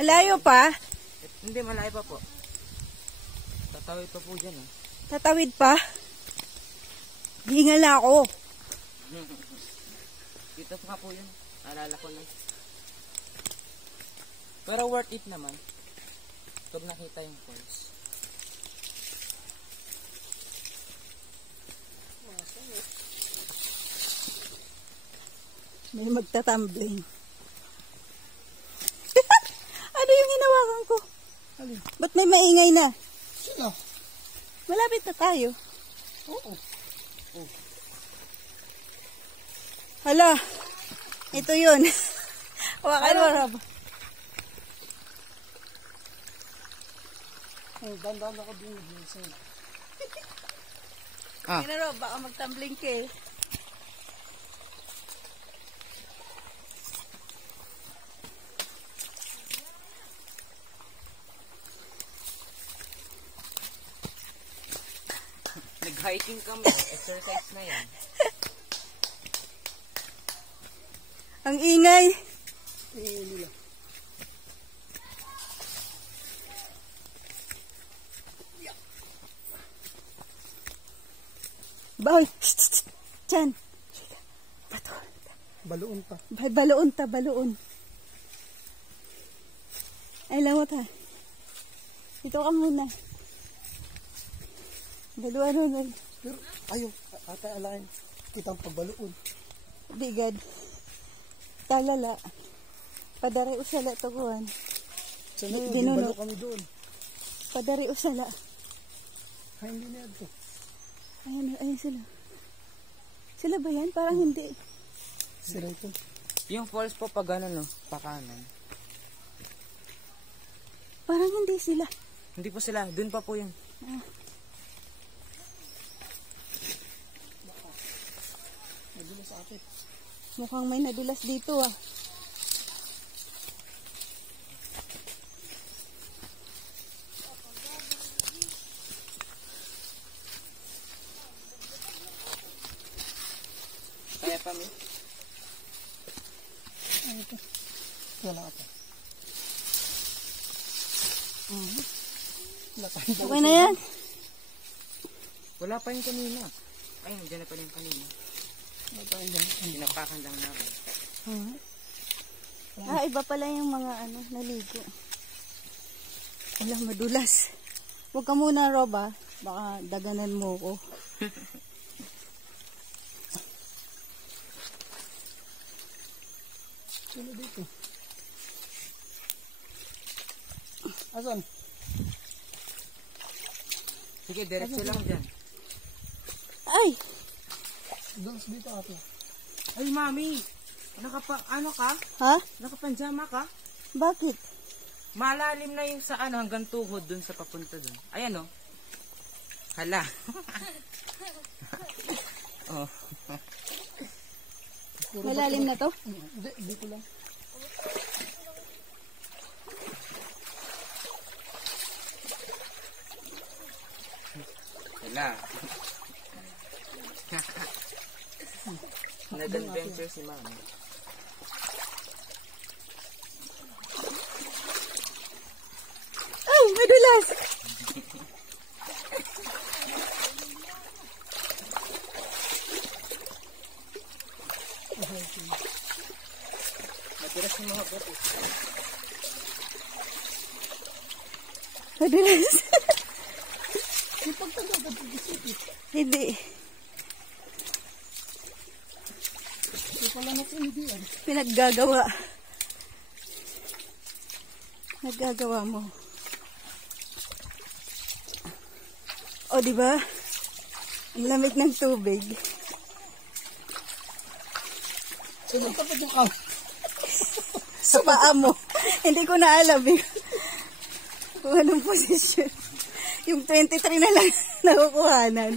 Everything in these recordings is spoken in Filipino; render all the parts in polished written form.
Malayo pa? Hindi, malayo pa po. Tatawid pa po dyan. Tatawid pa? Hingal ako. Dito pa po yun. Alala ko lang. Pero worth it naman. Pag nakita yung falls. May magtatumbling. Ano yung hinawakan ko? Ba't may maingay na? Sino? Malapit na tayo. Oo. Hala. Ito yun. Hawakan mo, Rob. Dandan ako din. Kaya Rob, baka magtumbling ka eh. Nag-hiking kami. Exercise na yan. Ang ingay. Nila. Bawal. Diyan. Bato. Baluon pa. Baloon ta, baloon. Ay, lamot ha. Dito ka muna. Baluan nun. Pero ayaw, ata alain. Kitang pagbaluon. Bigad. Talala. Padari usala to kuhan. Sana Ginunot. balo kami doon. Padari usala. Ay, hindi na ito. Ayun sila. Sila ba yan? Parang hindi. Sira ito. Yung falls po pag ano, pakanan. Parang hindi sila. Hindi po sila. Dun pa po yun. Ah. Nadulas sa akin. Mukhang may nadulas dito ah. Kaya pa mi? Ay, ito. Wala ka pa. Okay na yan? Wala pa yung kanina. Ayun, dyan na pa yung kanina. Wala pa yung dyan. Pinapakan lang namin. Ah, iba pala yung mga naligo. Wala, madulas. Huwag ka muna, Rob ah. Baka daganan mo ko. Sino dito? Asan? Sige, diretso lang dyan. Ay! Doon dito ate. Ay, mami! Ano ka? Ha? Nakapanjama ka? Bakit? Malalim na yung sa hanggang tuhod dun sa papunta dun. Ayan o. Hala. Oh. Malalim na to? Hindi, dito lang. Hala. Nag-adventure si mami. Ay, madulas! Matiras yung mga bote. Madulas. Hindi. Ito pala na hindi yan. Pinaggagawa. Naggagawa mo. O, diba? Ang lamig ng tubig. Sino tapos yung aw? Sa paa mo. Hindi ko na alam eh. Kung anong posisyon. Yung 23 na lang nakukuhanan.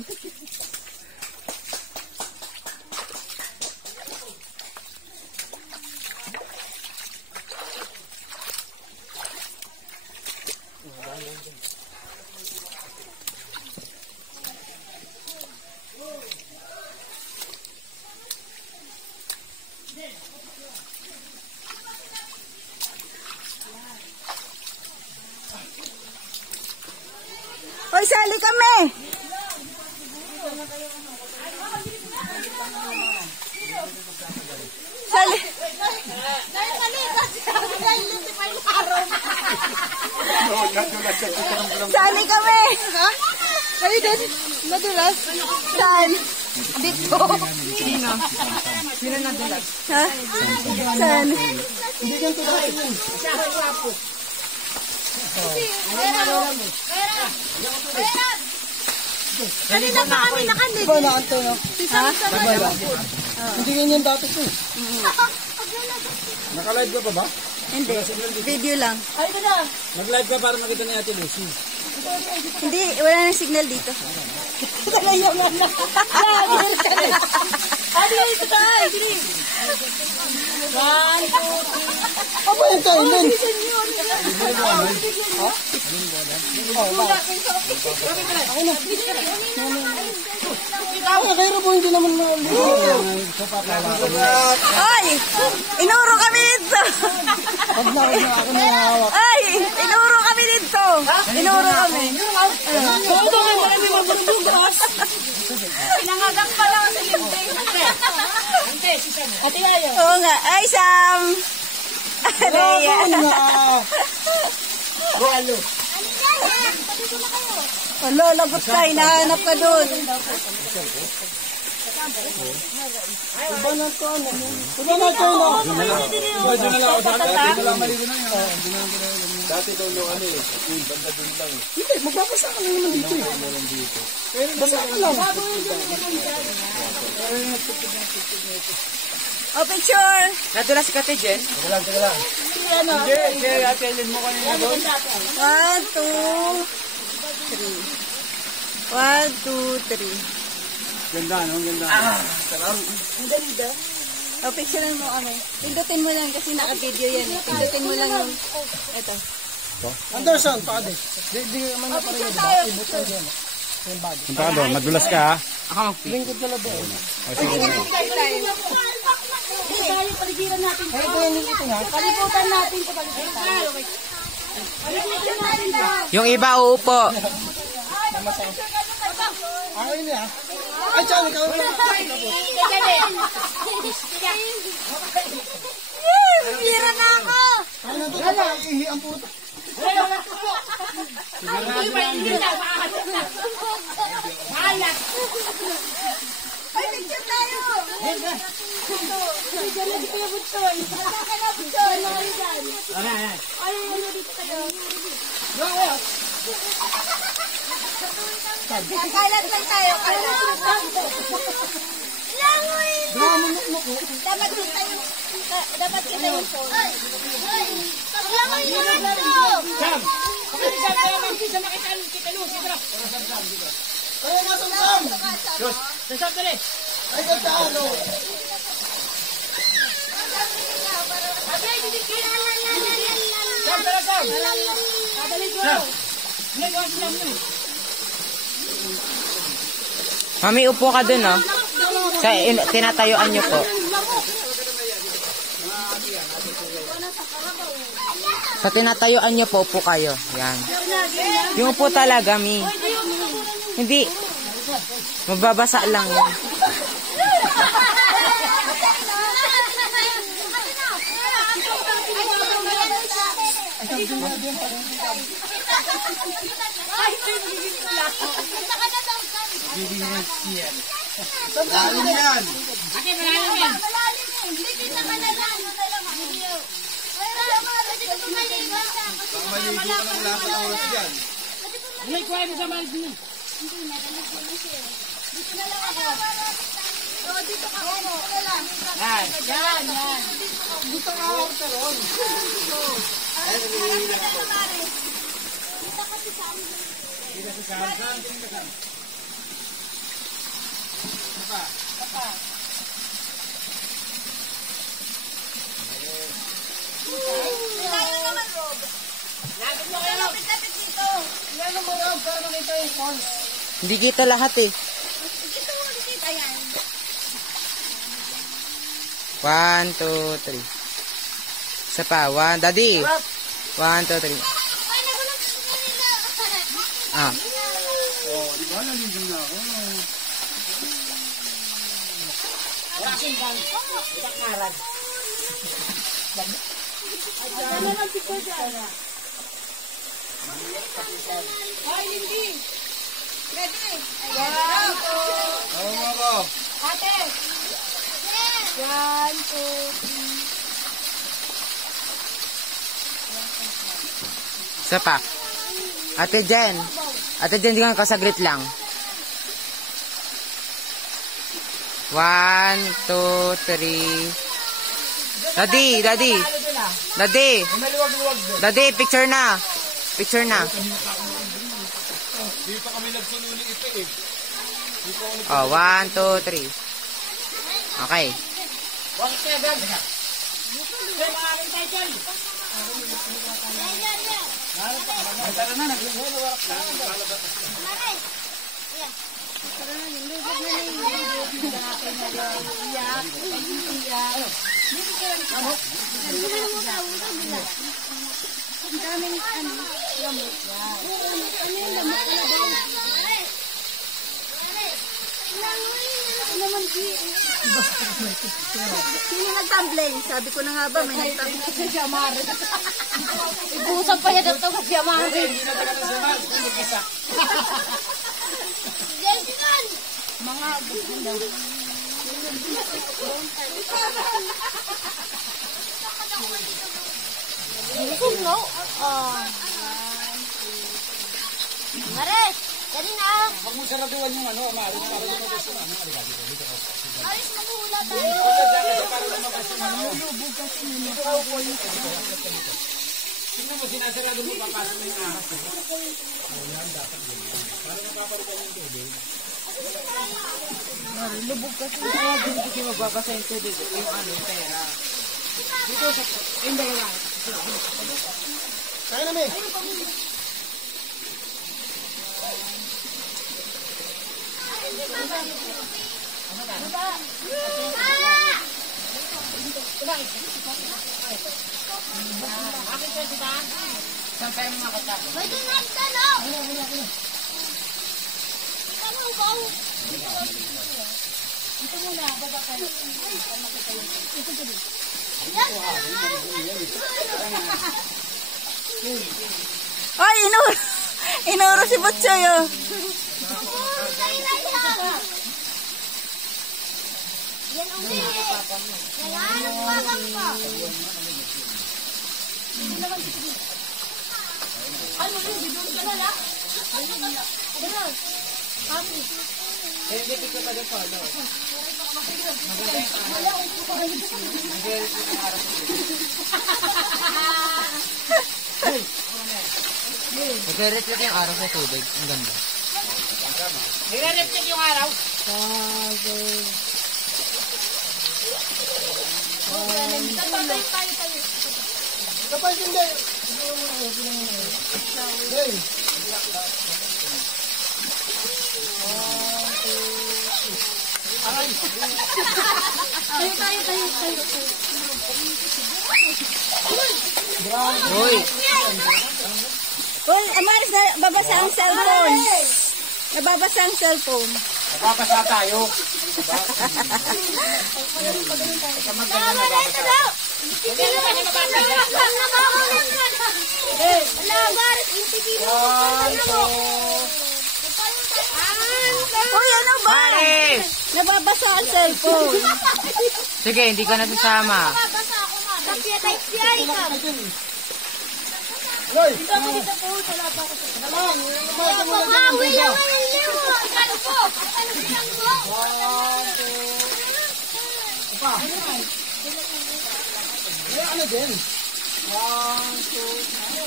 Hoy, sali kami! Sali! Sali kami! Ha? Kayo din? Madulas? Saan? Dito. Sino? Sino nadulas? Ha? Saan? Hindi ganito dahil yun. Kanina pa kami nakanid. Diba nakanto no? Ha? Hindi ganyan dati ko. Naka-live ka pa ba? Hindi. Video lang. Nag-live ka para makita ni Ate Lucy. Hindi, wala nang signal dito. Apa yung kainin? Ay, kayo po hindi naman Ay! Inuro kami dito! Wag na ako nangahawak. Ay! Inuro kami dito! Inuro kami. Pinangagang pa lang sa limbing. Ate Ayo. Oo nga. Ay, Sam! Rhea. Ano? Ano, lagot ka. Hinahanap ka doon. Iba na to, ano? Iba na to, no? Iba dyan na lang ako sa akin. Dito lang maligo na yun. Dati daw yung ano eh. Banda dun lang eh. Hindi, magbabasa ka lang naman dito eh. Basa ka lang. Oh, picture! Nadulas ka, Ate Jen? Teka lang. Hindi, kaya atendin mo kanina doon. 1, 2, 3. 1, 2, 3. Ganda, no? Ganda. Ang ganda. Oh, picturean mo kami. Pindutin mo lang kasi naka-video yan. Pindutin mo lang yung... Ito. Anderson, pade. Di naman na pareho, diba? Ibot ka dyan. Yung bag. Punta ka doon, madulas ka ha. Ako mag-pick. Lingkod ka lang doon. Paligiran natin. Kaya po yung ito nga. Palibutan natin ito. Palibutan natin ito. Yung iba uupo. Ayun niya. Ay, Chan, ikaw. Bira na ako. Ano to? Ihi ang puto. Ay, picture tayo. Diyan kayo butson. Diyan kayo butson. Ay, dito kayo. Kalat lang tayo. Langoy na. Dapat kita yung phone. Langoy naman to. Sam! Pakita tayo ng pizza makita kita Lucy. Ay, natin, Sam! Sam, dali. Ay, ganda, ano? Sam, tara, Sam. Kadali ko. Mami, upo ka dun, oh. Tinatayuan niyo po. Sa tinatayuan niyo po, upo kayo. Yan. Yung upo talaga, Mi. Hindi. Mababasa lang yan. Lalim yan. Maligo ka ng lahat ng oras dyan. Hindi kita lahat eh. 1, 2, 3. Isa pa. 1, Daddy. 1, 2, 3. Ah. di ba? Naligo na ako. Rasin bang? Itak narag. Ano lang si ko dyan? Ay, hindi. Ready? Ayan. Oo nga ba? Ate. 1, 2, 3. Isa pa. Ate Jen, diyan ka saglit lang. 1, 2, 3. Daddy, picture na. Picture na. Di pa kami nagsunuli ito eh. Oh, 1, 2, 3. Okay. Bakit kaya gagawin? Sir, maaaring tayo dyan. Tara na, nag-iwalak na. Sino nagtumbling? Sabi ko na nga ba, may nagtumbling. Si Amar. Igusap pa yan ito si Amar. Mga ganda. No? Mares, dali na. Huwag mo saraduan yung ano, Maris, para lumabas yung ano. Mares, maghula tayo. Para lumabas yung ano. Tingnan mo, sinasarado mo, papasok mo yung ahas. Ayan, dapat ganyan. Para mapaparugan yung tubig. Lubog kasi. Hindi magbabasa yung tubig. Yung ano, yung pera. Dito sa... Yung dalawa. Kaya namin. Pwede na ito, no? Ikaw, ikaw. Ito muna, baba kayo. Ito ko din. Ay, inuro si Butchoy, oh. Yan ang bili. Yan ang bagang pa. Ano yun? Bidon ka na lang? Ano? Kami. Hindi picture pa doon po. Nagre-reflect yung araw sa tubig. Ang ganda. Nire-reflect yung araw? Tapos tayo. Kapag hindi. Hey. Tayo. Uy! Uy, Amaris, nababasa ang cellphone. Nababasa ang cellphone. Napapasa tayo. Tama na ito daw. Hindi na kanya mabasa. Labar, intigil mo. Uy, ano ba? Paris! Nababasa ang cellphone. Sige, hindi ka nasasama. Mabasa ako nga. Tapia ka. Hoy! Dito po. Wala pa ako. Pakawi lang ang iliw. Ano po? Ano lang po? Wala ka na din. 1, 2,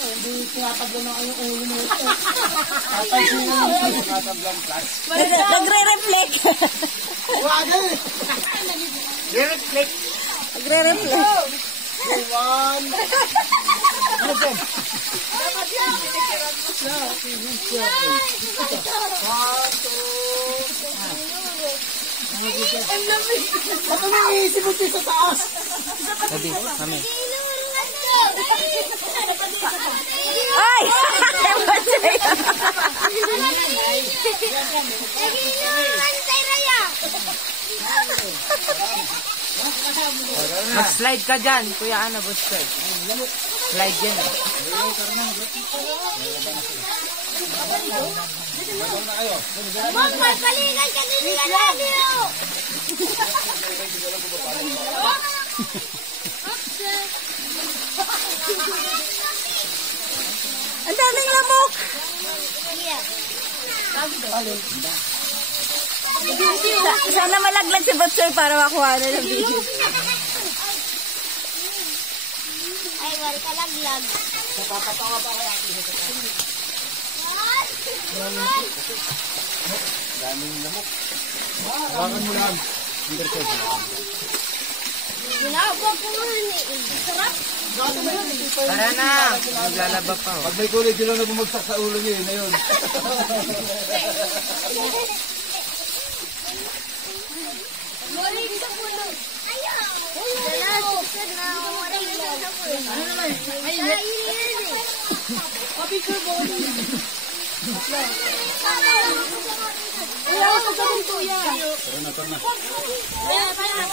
hindi tinataglan na yung ulo mo ito. Tinataglan plus. Nagre-reflect. Wala din. Reflect. Nagre-reflect. 1. Ano din? Dapat lang. 1, 2. Ba't umiisip mo sa taas? Sabi, mami. Ay! Mag-slide ka dyan, Kuya Ana Buster. Slide dyan. Mangkal, kalingan ka din nila laliyo! Ang daming lamok! Sana malaglag si Butcher para makuha na ng video. Ay, wala ka laglag. Hawakan mo lang. Ginagawa ko rin eh. Sarap. Tara na, maglalaba pa. Pag may kulay, di lang na bumagsak sa ulo niya, yun na yun. Moring sa puno. Ayaw. Dala, sisad na. Moring sa puno. Ano naman? Ayun. Picture mo. Ayaw, sa sabong tuya. Tara na. Ayaw, ayaw.